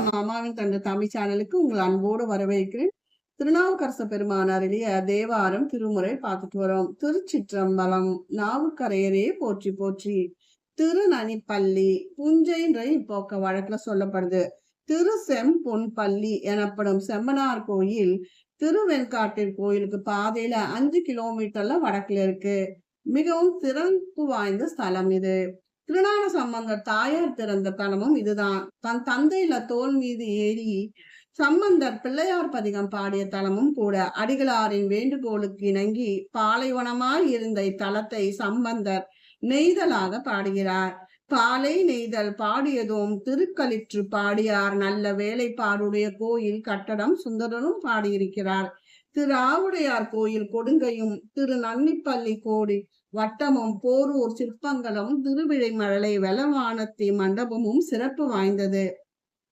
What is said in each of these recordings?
நம்ம அம்மாவின் தந்த தமிழ் சேனலுக்கு உங்கள் அன்போடு வரவேற்கிறேன். திருநாவுக்கரச பெருமான் அருளிய தேவாரம் திருமுறை பார்த்துட்டு வரோம். திருச்சிற்றம்பலம் நாவுக்கரையரே போற்றி போற்றி. திருநனிப்பள்ளி புஞ்சைன்ற இப்போக்க வழக்குல சொல்லப்படுது. திரு செம்பொன்பள்ளி எனப்படும் செம்பனார் கோயில் திருவெண்காட்டில் கோயிலுக்கு பாதையில அஞ்சு கிலோமீட்டர்ல வடக்குல இருக்கு. மிகவும் சிறப்பு வாய்ந்த ஸ்தலம் இது. திருநான சம்பந்தர் தாயார் திறந்த தலமும் இதுதான். தன் தந்தையில தோல் மீது ஏறி சம்பந்தர் பிள்ளையார் பதிகம் பாடிய தலமும் கூட அடிகளாரின் வேண்டுகோளுக்கு இணங்கி பாலைவனமாய் இருந்த இத்தலத்தை சம்பந்தர் நெய்தலாக பாடுகிறார். பாலை நெய்தல் பாடியதும் திருக்களிற்று பாடியார். நல்ல வேலைப்பாடுடைய கோயில் கட்டடம் சுந்தரனும் பாடியிருக்கிறார். திரு ஆவுடையார் கோயில் கொடுங்கையும் திரு நன்னிப்பள்ளி கோடி வட்டமும் போரூர் சிற்பங்களும் திருவிழை மழலை வெளவானத்தி மண்டபமும் சிறப்பு வாய்ந்தது.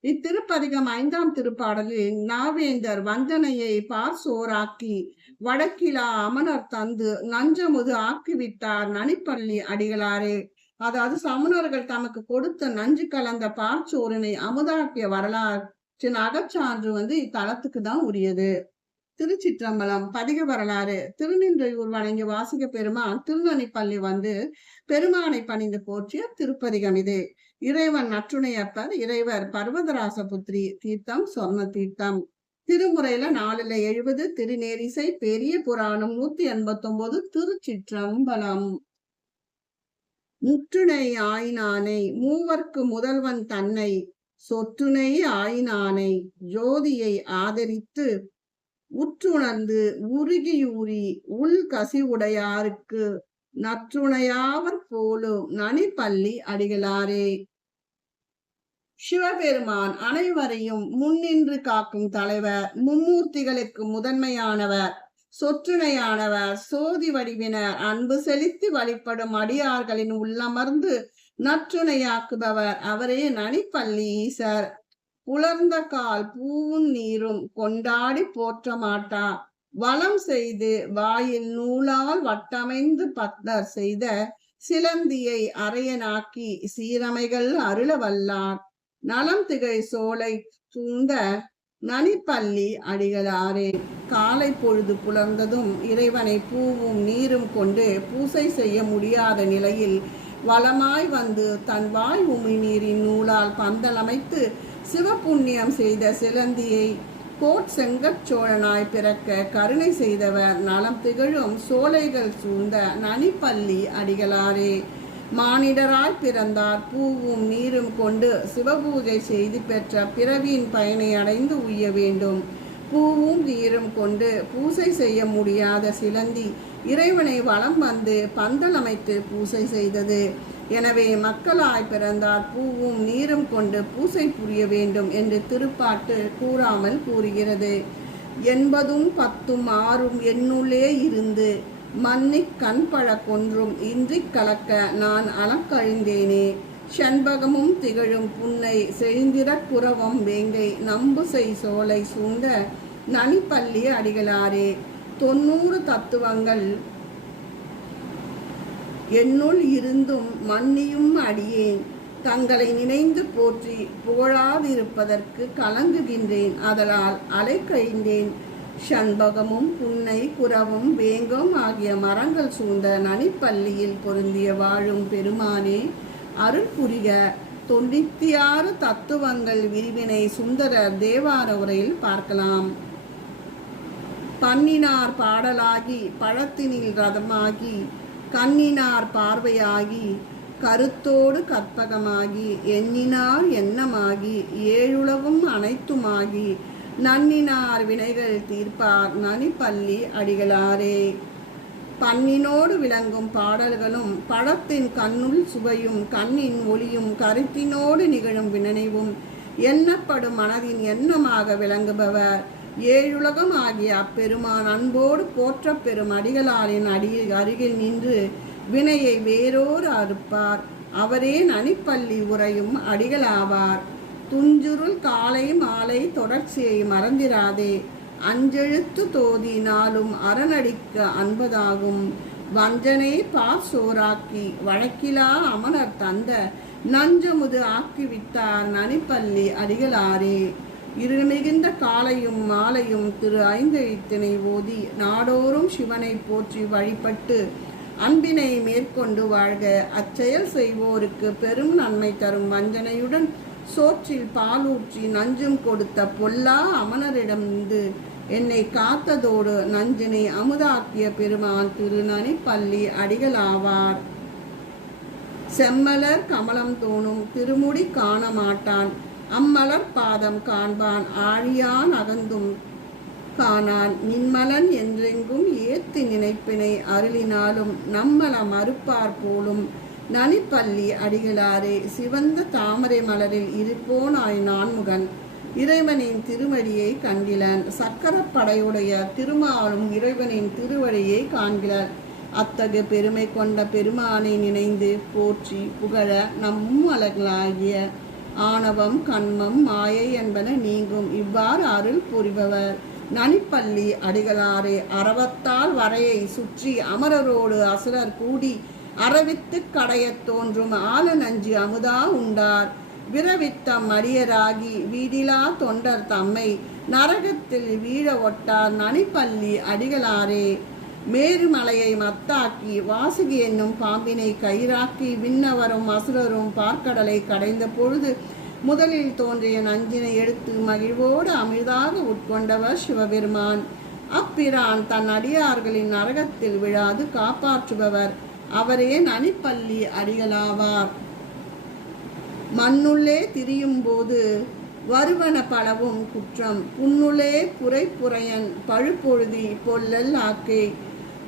இத்திருப்பதிகம் ஐந்தாம் திருப்பாடலில் நாவேந்தர் வஞ்சனையை பார்சோராக்கி வடக்கிலா அமனர் தந்து நஞ்சமுது ஆக்கிவிட்டார் நனிப்பள்ளி அடிகளாரே. அதாவது சமணர்கள் தமக்கு கொடுத்த நஞ்சு கலந்த பாற்சோறினை அமுதாக்கிய வரலாற்றின் அகச்சான்று வந்து இத்தலத்துக்கு தான் உரியது. திருச்சிற்றம்பலம் பதிக வரலாறு. திருநின்றையூர் வணங்கி வாசிக பெருமான் திருநனிப்பள்ளி வந்து பெருமானை பணிந்து போற்றிய திருப்பதிகம் இது. இறைவன் நற்றுணையப்பர் இறைவர் பர்வதராச புத்திரி தீர்த்தம் சொர்ண தீர்த்தம். திருமுறையில நாலுல எழுபது திருநேரிசை பெரிய புராணம் நூத்தி எண்பத்தி ஒன்பது திருச்சிற்றம்பலம். முற்றுணை ஆயினானை மூவர்க்கு முதல்வன் தன்னை சொற்றுணை ஆயினானை ஜோதியை ஆதரித்து உற்றுணர்ந்து உருகியூறி உள் கசிவுடையாருக்கு நற்றுணையாவர் போலும் நனிப்பள்ளி அடிகளாரே. சிவபெருமான் அனைவரையும் முன்னின்று காக்கும் தலைவர் மும்மூர்த்திகளுக்கு முதன்மையானவர் சொற்றுணையானவர் சோதி வடிவினர் அன்பு செலுத்தி வழிபடும் அடியார்களின் உள்ளமர்ந்து நற்றுணையாக்குபவர் அவரே நனிப்பள்ளி ஈசர். புலர்ந்த கால் பூவும் நீரும் கொண்டாடி போற்ற மாட்டா வளம் செய்து வாயில் நூலால் வட்டமைந்து பத்தர் செய்த சிலந்தியை அரையனாக்கி சீரமைகள் அருள வல்லார். நலம் திகழ் சோலை தூந்த நனிப்பள்ளி அடிகளாரே. காலை பொழுது புலர்ந்ததும் இறைவனை பூவும் நீரும் கொண்டு பூசை செய்ய முடியாத நிலையில் வளமாய் வந்து தன் வாய் உமிழ்நீரின் நூலால் பந்தலமைத்து சிவபுண்ணியம் செய்த சிலந்தியை கோட் செங்கச்சோழனாய் பிறக்க கருணை செய்தவர் நலம் திகழும் சோலைகள் சூழ்ந்த நனிப்பள்ளி அடிகளாரே. மானிடராய் பிறந்தார் பூவும் நீரும் கொண்டு சிவபூஜை செய்து பெற்ற பிறவியின் பயனை அடைந்து உய்ய வேண்டும். பூவும் நீரும் கொண்டு பூசை செய்ய முடியாத சிலந்தி இறைவனை வலம் வந்து பந்தல் அமைத்து பூசை செய்தது. எனவே மக்களாய் பிறந்தார் பூவும் நீரும் கொண்டு பூசை புரிய வேண்டும் என்று திருப்பாட்டு கூறாமல் கூறுகிறது. என்பதும் பத்தும் ஆறும் என்னுள்ளே இருந்து மன்னிக் கண்பழ கொன்றும் இன்றி கலக்க நான் அலக்கழிந்தேனே. செண்பகமும் திகழும் புன்னை செழிந்திரக் குரவம் வேங்கை நம்புசை சோலை சூழ்ந்த நனிப்பள்ளி அடிகளாரே. தொண்ணூறு தத்துவங்கள் என்னுள் இருந்தும் மன்னியும் அடியேன். தங்களை நினைந்து போற்றி புகழாதிருப்பதற்கு கலங்குகின்றேன். அதனால் அலைக்கழிந்தேன். ஷண்பகமும் புன்னை குரவும் வேங்கம் ஆகிய மரங்கள் சூழ்ந்த நனிப்பள்ளியில் பொருந்திய வாழும் பெருமானே அருள் புரிய தொண்ணூத்தி ஆறு தத்துவங்கள் விரிவினை சுந்தரர் தேவார உரையில் பார்க்கலாம். பண்ணினார் பாடலாகி பழத்தினில் ரதமாகி கண்ணினார் பார்வையாகி கருத்தோடு கற்பகமாகி எண்ணினார் எண்ணமாகி ஏழுலகும் அனைத்துமாகி நன்னினார் வினைகள் தீர்ப்பார் நனிப்பள்ளி அடிகளாரே. பண்ணினோடு விளங்கும் பாடல்களும் படத்தின் கண்ணுள் சுவையும் கண்ணின் ஒளியும் கருத்தினோடு நிகழும் வினனைவும் எண்ணப்படும் மனதின் எண்ணமாக விளங்குபவர்? ஏழுலகம் ஆகிய அப்பெருமான் அன்போடு போற்ற பெறும் அடிகளாரின் அடி அருகில் நின்று வினையை வேறோர் அறுப்பார். அவரே நனிப்பள்ளி உரையும் அடிகளாவார். துஞ்சுருள் காலை மாலை தொடர்ச்சியை மறந்திராதே. அஞ்செழுத்து தோதி நாளும் அரணடிக்க அன்பதாகும். வஞ்சனை பார் சோராக்கி வழக்கிலா அமரர் தந்த நஞ்சமுது ஆக்கிவிட்டார் நனிப்பள்ளி அடிகளாரே. இருமிகுந்த காலையும் மாலையும் திரு ஐந்தெழுத்தினை ஓதி நாடோறும் சிவனை போற்றி வழிபட்டு அன்பினை மேற்கொண்டு வாழ்க. அச்செயல் செய்வோருக்கு பெரும் நன்மை தரும் வஞ்சனையுடன் சோற்றில் பாலூற்றி நஞ்சும் கொடுத்த பொல்லா அமனரிடமிருந்து என்னை காத்ததோடு நஞ்சினை அமுதாக்கிய பெருமான் திருநனிப்பள்ளி அடிகளாவார். செம்மலர் கமலம் தோணும் திருமுடி காண மாட்டான் அம்மலர் பாதம் காண்பான் ஆழியான் அகந்தும் காணான். நின்மலன் என்றெங்கும் ஏத்து நினைப்பினை அருளினாலும் நம்மல மறுப்பார் போலும். நனிப்பள்ளி அடிகளாரே சிவந்த தாமரை மலரில் இருப்போனாய் நான்முகன். இறைவனின் திருவடியை கண்டிலன். சக்கரப்படையுடைய திருமாலும் இறைவனின் திருவடியை காண்கிறார். அத்தகு பெருமை கொண்ட பெருமானை நினைந்து போற்றி புகழ நம்மலகளாகிய ஆணவம் கண்மம் மாயை என்பன நீங்கும் இவ்வாறு அருள் புரிபவர். நனிப்பள்ளி அடிகளாரே அறவத்தால் வரையை சுற்றி அமரரோடு அசுரர் கூடி அறவித்து கடையத் தோன்றும் ஆல நஞ்சு அமுதா உண்டார். விரவித்தம் அடியராகி வீடிலா தொண்டர் தம்மை நரகத்தில் வீழ ஒட்டார் நனிப்பள்ளி அடிகளாரே. மேருமலையை மத்தாக்கி வாசுகி என்னும் பாம்பினை கயிறாக்கி விண்ணவரும் அசுரரும் பார்க்கடலை கடைந்த பொழுது முதலில் தோன்றிய நஞ்சினை எடுத்து மகிழ்வோடு அமிழ்தாக உட்கொண்டவர் சிவபெருமான். அப்பிரான் தன் அடியார்களின் நரகத்தில் விழாது காப்பாற்றுபவர். அவரே நனிப்பள்ளி அடிகளாவார். மண்ணுள்ளே திரியும் போது வருவன பலவும் குற்றம். புண்ணுளே புரை புறையன் பழுப்பொழுதி பொல்லல் ஆக்கே.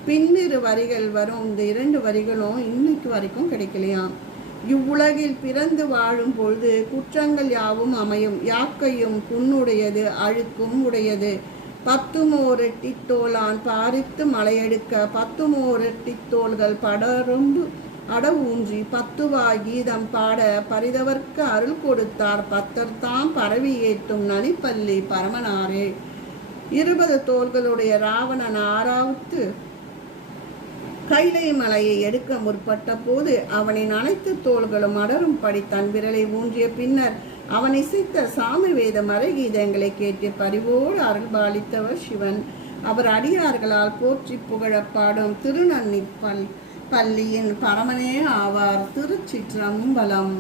பின்னிரு வரிகள் வரும். இந்த இரண்டு வரிகளும் இன்னைக்கு வரைக்கும் கிடைக்கலையாம் இவ்வுலகில் பிறந்து வாழும் பொழுது குற்றங்கள் யாவும் அமையும். யாக்கையும் புண்ணுடையது அழுக்கும் உடையது. பத்துமோரெட்டி தோளான் பாரித்து மலையெடுக்க பத்துமோரெட்டி படரும்பு படரொம்பு அடவூன்றி பத்துவா கீதம் பாட பரிதவர்க்கு அருள் கொடுத்தார். பத்தர் தாம் பரவி ஏற்றும் நனிப்பள்ளி பரமனாரே. இருபது தோள்களுடைய ராவணன் ஆறாவுத்து கைலை மலையை எடுக்க முற்பட்ட போது அவனின் அனைத்து தோள்களும் அடரும்படி தன் விரலை ஊன்றிய பின்னர் அவன் இசைத்த சாமி வேத மறைகீதங்களை கேட்டு பரிவோடு அருள்பாலித்தவர் சிவன். அவர் அடியார்களால் போற்றி புகழப்பாடும் திருநன்னி பல் பள்ளியின் பரமனே ஆவார் திருச்சிற்றம்பலம்.